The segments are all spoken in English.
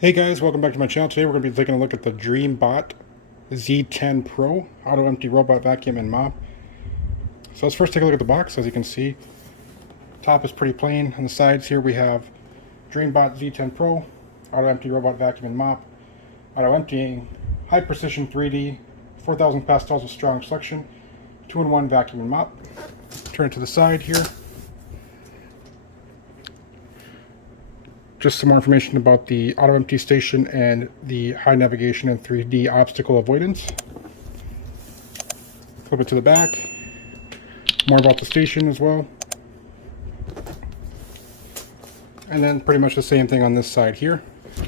Hey guys, welcome back to my channel. Today we're going to be taking a look at the Dreame Z10 Pro Auto Empty Robot Vacuum and Mop. So let's first take a look at the box. As you can see, top is pretty plain. On the sides here we have Dreame Z10 Pro Auto Empty Robot Vacuum and Mop, Auto Emptying, High Precision 3D, 4000 pastels of strong suction, 2-in-1 vacuum and mop. Turn it to the side here. Just some more information about the auto empty station and the high navigation and 3D obstacle avoidance. Flip it to the back. More about the station as well. And then pretty much the same thing on this side here. So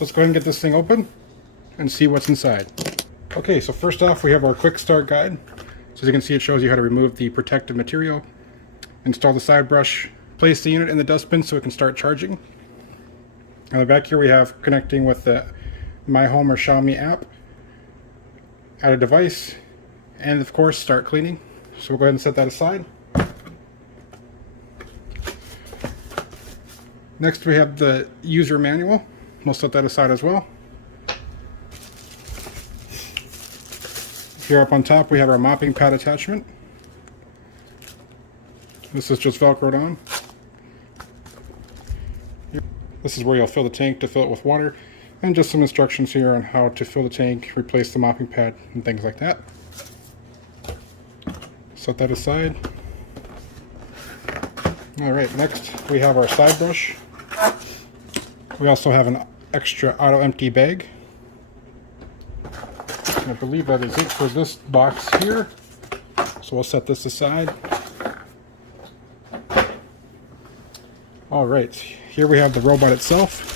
let's go ahead and get this thing open and see what's inside. Okay, so first off we have our quick start guide. So as you can see, it shows you how to remove the protective material, install the side brush, place the unit in the dustbin so it can start charging. On the back here we have connecting with the My Home or Xiaomi app, add a device, and of course start cleaning. So we'll go ahead and set that aside. Next we have the user manual. We'll set that aside as well. Here up on top we have our mopping pad attachment. This is just velcroed on. This is where you'll fill the tank to fill it with water, and just some instructions here on how to fill the tank, replace the mopping pad, and things like that. Set that aside. Alright, next we have our side brush. We also have an extra auto empty bag. And I believe that is it for this box here. So we'll set this aside. Alright, here we have the robot itself.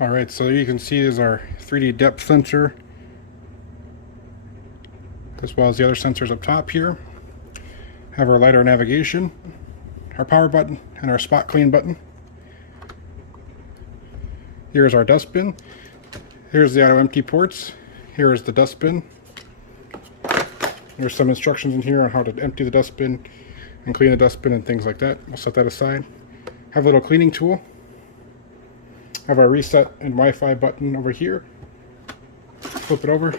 Alright, so you can see is our 3D depth sensor, as well as the other sensors up top here. Have our LiDAR navigation, our power button, and our spot clean button. Here's our dustbin. Here's the auto empty ports. Here is the dustbin. There's some instructions in here on how to empty the dustbin and clean the dustbin and things like that. We'll set that aside. Have a little cleaning tool. Have our reset and Wi-Fi button over here. Flip it over.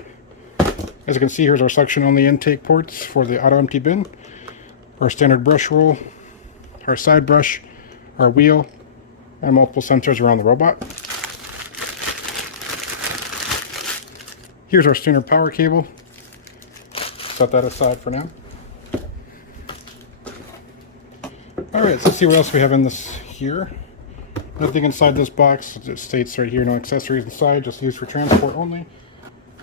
As you can see, here's our suction only intake ports for the auto empty bin. Our standard brush roll, our side brush, our wheel, and multiple sensors around the robot. Here's our standard power cable. Set that aside for now. Alright, so let's see what else we have in this here. Nothing inside this box. It states right here, no accessories inside, just used for transport only.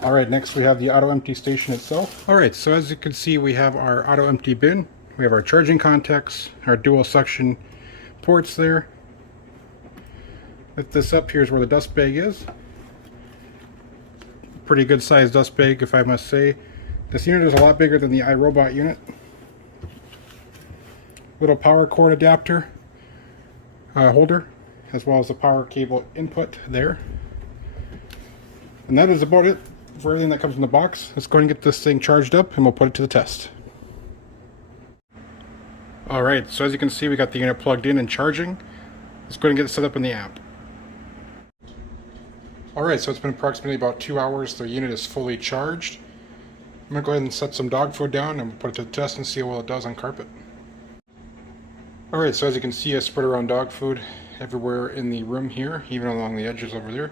Alright, next we have the auto empty station itself. Alright, so as you can see, we have our auto empty bin. We have our charging contacts, our dual suction ports there. Lift this up, here's where the dust bag is. Pretty good sized dust bag, if I must say. This unit is a lot bigger than the iRobot unit. Little power cord adapter holder, as well as the power cable input there. And that is about it for everything that comes in the box. Let's go ahead and get this thing charged up and we'll put it to the test. Alright, so as you can see, we got the unit plugged in and charging. Let's go ahead and get it set up in the app. Alright, so it's been approximately about 2 hours. The unit is fully charged. I'm going to go ahead and set some dog food down and put it to the test and see how well it does on carpet. Alright, so as you can see, I spread around dog food everywhere in the room here, even along the edges over there.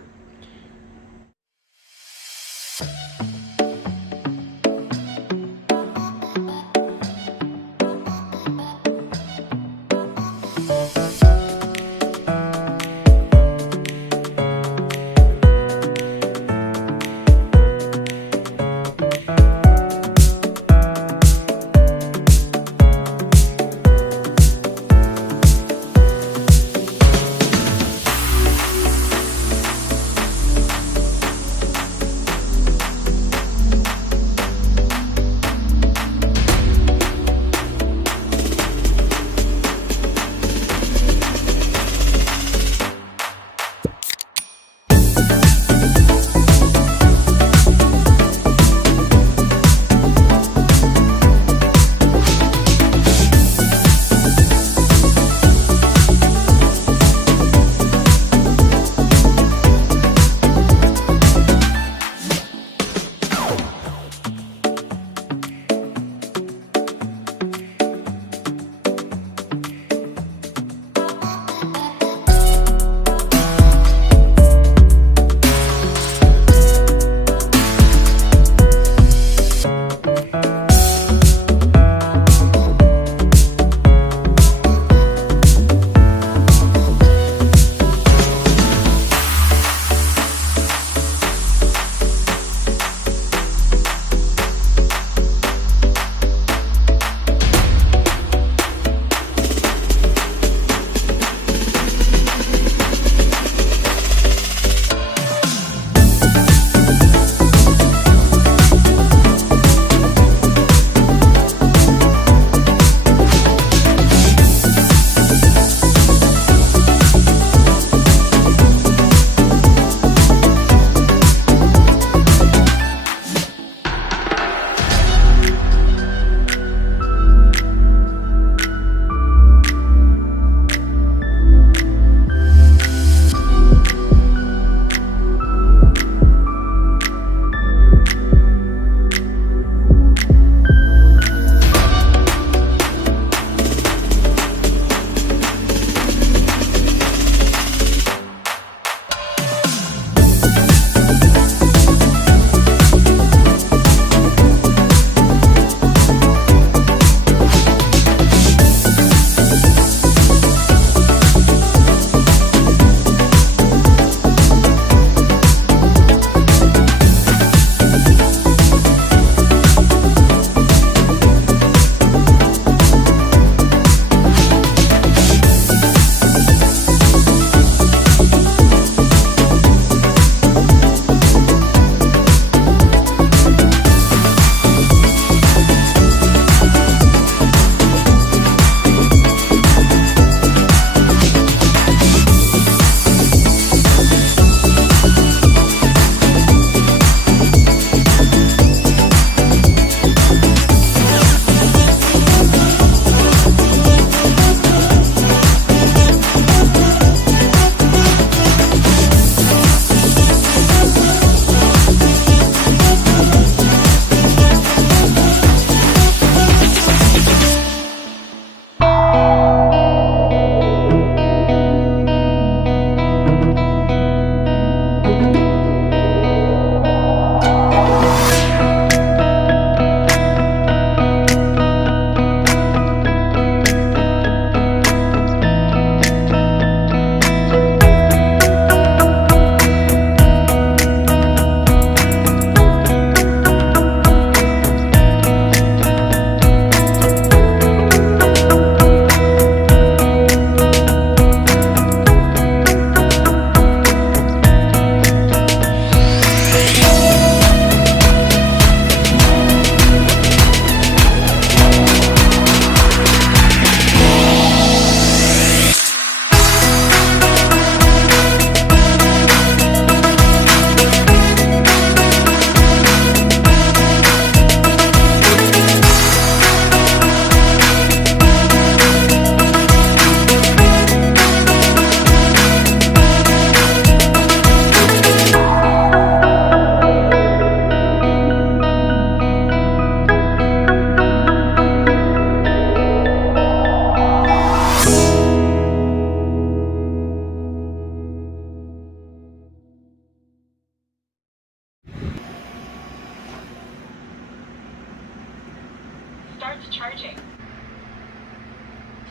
starts charging.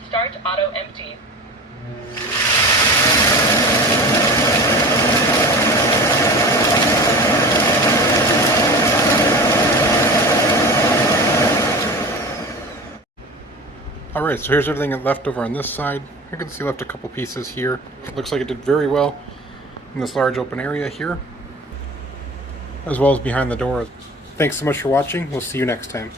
Start auto empty. Alright, so here's everything left over on this side. You can see left a couple pieces here. It looks like it did very well in this large open area here, as well as behind the door. Thanks so much for watching. We'll see you next time.